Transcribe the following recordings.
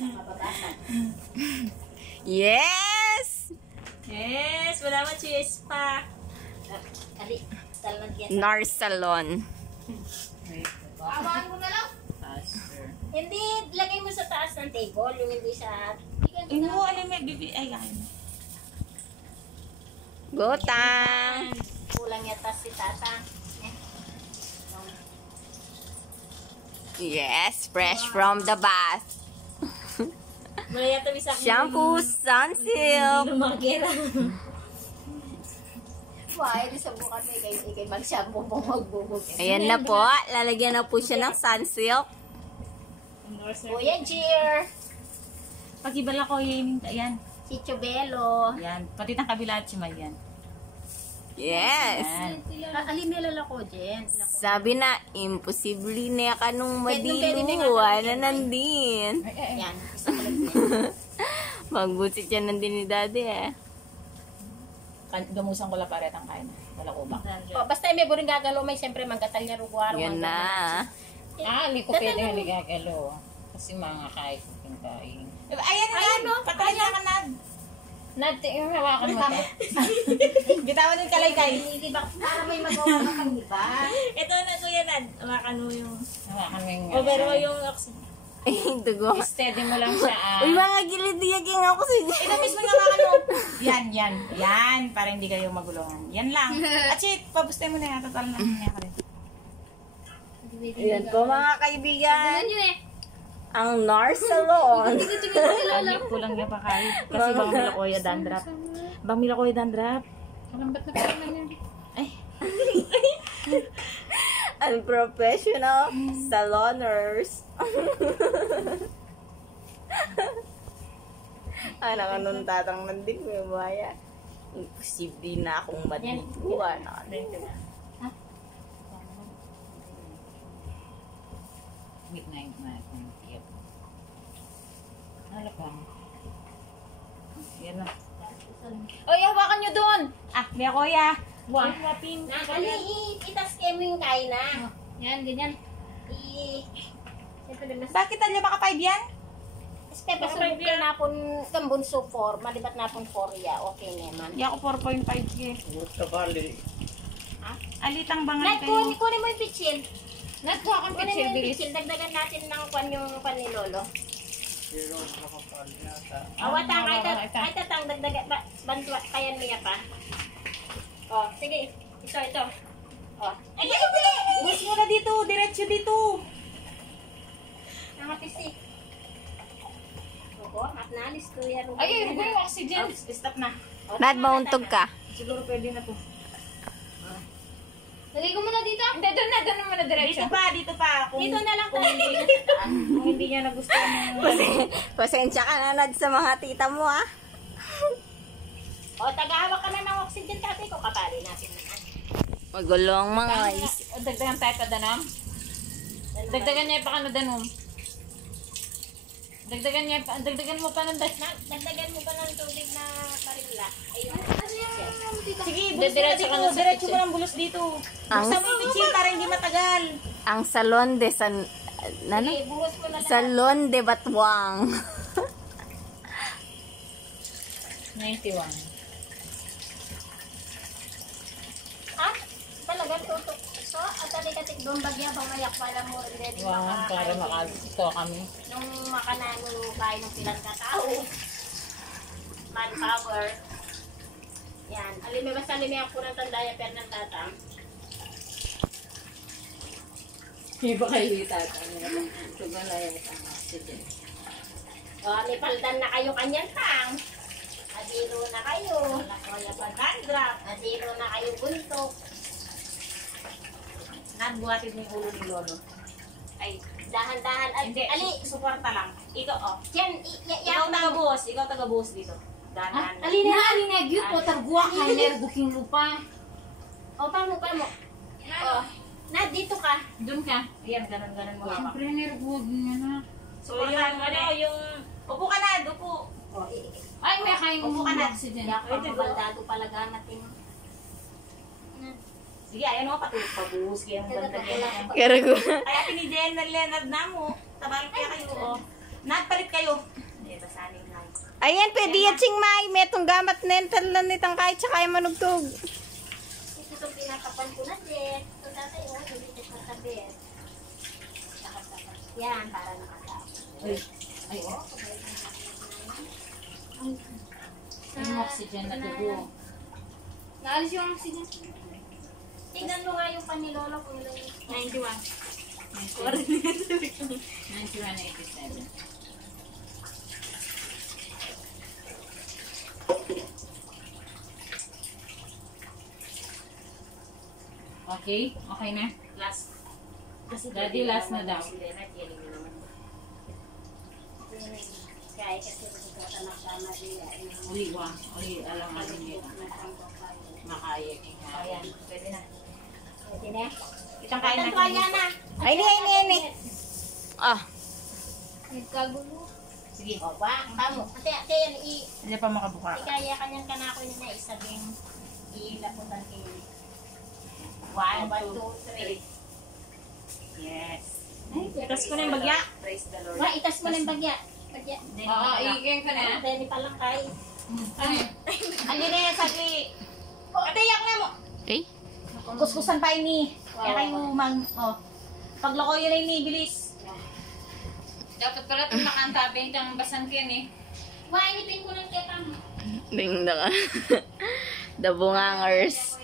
Mababasag. Yes! Yes! Wala mo cheese pa. Ali, salad yan. NARS Salon. Awakan mo na lang. Hindi, lagay mo sa taas ng table. Yung hindi sa... Ino, alam mo, ay, Gotang! Kulang yata si tata. Yes, fresh from the bath. Maya tabi sa akin. Shampoo, sunsilk. Lumagera. Why? Di sa bukan may ikay mag-shampoo pong magbubog. Ayan na po, lalagyan na po siya ng sunsilk. Kuya Cheer! Pag-ibala ko yun, ayan. Si Chubelo. Yan, pati ng kabila at simay yan. Yes. Alin nilala ko, Jen? Sabi na, imposible na kanong Pwede madilu. Wala nandin. Yan, isa ko lang yan. Magbusit yan nandin ni daddy eh. Gamusan ko lang paretang kain. Wala ko ba? Oh, basta may buring gagalo, may siyempre manggatalya rugwaro. Yan na. Hindi ko pwede haligagalo. Kasi mga kain ko pinakain. Ayan na yan! Patayin na ka na! Yung hawakan mo to. Bitawan yung kalaykay. Hindi ba, para may magawa ka kang iba. Ito na kuya Nad. Hawakan mo yung... Hawakan mo yung... Over mo yung oxygen. Ay, dugo. Steady mo lang siya. Uy, mga gilid-yaging ako si Ito mismo yung hawakan mo. Yan. Yan. Para hindi kayo magulungan. Yan lang. At shit, pabustay mo na yan. Total na yan ka rin. Ayan po mga kaibigan. Ano eh? Ang NARS Salon. Ayok ko lang niya pa kayo. Kasi bang milakoya dandruff. Bang milakoya dandruff. Ba't na pala yan? Ay. Unprofessional saloners. Anak anong tatang nandin may buhaya. Imposible na akong madigo. Midnight na. Ano pa? Yan na. Oy, hawakan nyo doon! Ah, milakoya. Wah. Wapin. Itas kayo mo yung kain na. Yan, ganyan. Siyempre mas... Bakit alya baka 5 yan? Step ba sulog ka na pon kambunso 4, malibat na pon 4 ya, okay naman. Di ako 4.5 k. Alitang bangan kayo. Kunin mo yung pitsil. Nagkuha kang Kunin mo picture, yung bilis. pitsil, dagdagan natin ng kwan yung kwan ni Lolo. Awatang, ay tatang, dagdagan, bantuan, kaya niya pa. Oh, sige, ito. Oh, ay, Bus mo na dito, diretso dito. nangatisik. Oo, at nalis to yan. Ay, huwag yung oxygen. Stop na. Nad, mauntog ka. Siguro pwede na to. Lagay ko muna dito. Hindi, doon naman na diretso. Dito pa. Kung, Dito na lang kung hindi, kung hindi niya nagustuhan ng... Pasensya ka na, Nad, sa mga tita mo, ah. O, tagahawak ka na ng oxygen kasi ko kapali natin na. Magulong mga guys. Dagdagan tayo pa danom. Dagdagan niya pa ka na danom. Dagdagan mo pa ng danom. Dagdagan mo pa ng tubig na marila. Ayun. Sige, bulus mo na dito. Diretso mo lang bulus dito. Buksan mo yung pitchin para hindi matagal. Ang Salon de San... Ano? Sige, buhos mo na lang. Salon de Batuang. 91. Ha? Talagang tutok. So, at alikatik doon bagya bang mayak pala mo. Ready Wow, para makagusto kami. Nung makanano kain ng pilang katao. Manpower. Yan. Alime basta alime ako ng tandaya per ng tatang. Iba kayo yung tatang. Ito ba na yung oxygen? O, nipaldan na kayo kanyang tang. Adiro na kayo. Wala pa dandruff. Adiro na kayo buntok. Nagbuhatin mo yung ulo ni Lolo. Ay, dahan-dahan. Ay, Hindi, ali. suporta lang. Ikaw, oh. Yan, Ikaw taga-buhos dito. Dahan. alina, gyud po, targuwa ka, nerbuking lupa. O, paano? O, na, dito ka. Doon ka. Ayan, ganun mo hawak. Siyempre, nervog niya na. So, yung... Upo ka na, upo. O, Ay, may kain Upo ka na. oxygen. Ako, baldado pala ganatin. Sige, ayan mo, patulog pa buhos. Kaya ang banda niya. Karago. Kaya pinidyan na Leonard na mo. Tabalik kaya kayo, oh. Nagpalit kayo. Ayan, pwede yan sing may. Metong gamat nental lang nitang kahit sa kaya manugtog. Ito pinatapan ko na din. Ito tatay, hindi ito katabi. Yan, para nakatapos. Ay, oh. Yung oxygen na tubo. Naalis yung oxygen. Tingnan mo nga yung panilolo kung ilan yung 91. 9187. Okay? Okay na? Last. Daddy, last na daw. Kaya kasi ito tama din. Uli wa. Uli alam natin dito. Makaya king Ayan, pwede na. Pwede na. Itang kain Itang natin. kaya na. Ay, ni. Ah, Nagkagulo. Sige. O ba, kamo. Ate, yan, Hindi pa makabuka. ikaya kanyan ka na ako nila isabing ilaputan kayo. 1, 2, 3. Yes. Itas ko na yung bagya. praise the Lord. Wa, itas mo na yung bagya. Bagya. Oo, iigyan ka na. Deni pa lang kay. Andi na yan, sagli. Ate, yak na mo. Okay. Kuskusan pa ini. Kaya kayo oh. Pagloko yun ay bilis. Dapat pala itong nakantabing kang basang kin eh. Wa, inipin ko ng keta mo. Ding da ka. The Bungangers.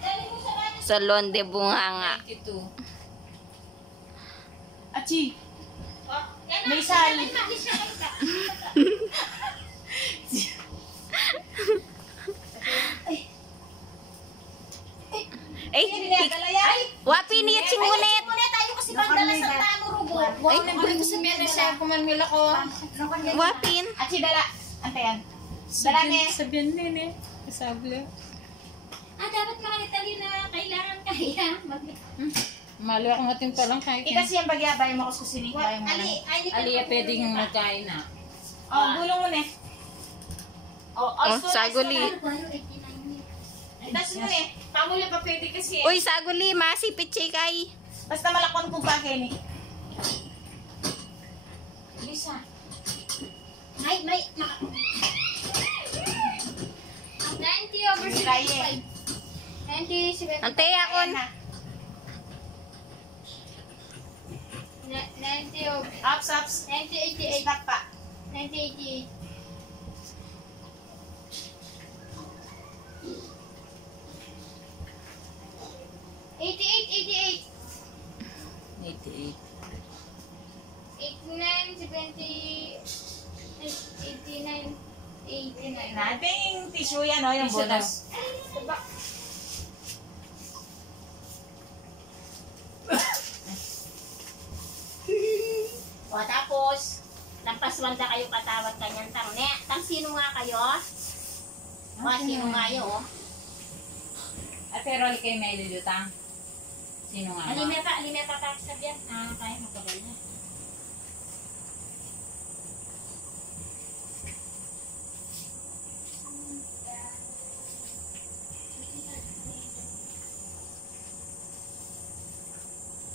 Dali mo sa bahay. Salon de Bunganga. 92. Achi. O, yan na. May sal. Yan na, isa lang ka. Ay, wapi niya chingunet. Muna tayo kasi bandala sa tamo rubo. Ay, Ano ko sabihin na siya kumanmila ko? wapin. Achi, dala. Ante yan. Dala ni. Sabihin din eh. Kasabla. Dapat makakita yun na kailangan kaya. Malo ako mating pa lang kahit. Itas yung bagya, bayo mo kuskusin. Bayo mo na. Aliya pwedeng magkain na. Oh, gulong mo na. Oh, Oh, saguli. Itas mo na. Pamuli pa pwede kasi. Uy, saguli, masipit siya kay. Basta malakon kung pa Kenny. Lisa. May. 90 over Hindi kaya 75. 90, 75. Ante akon. 90 over. Ups. 90, 88. Stop pa. 90, 88. $88, 88. 89, 70, 89, 89. Nating tissue yan, oh, yung Tissue daw. bonus. Diba? O tapos, lampas wanda kayo katawat kanyan tang ne. Tang sino nga kayo? O sino nga yo? At pero kay may lulutang. Sino nga? Alime pa sabihan. Kaya magkabal na.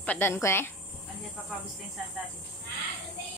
Padan ko na. Ano pa gusto yung sa dati?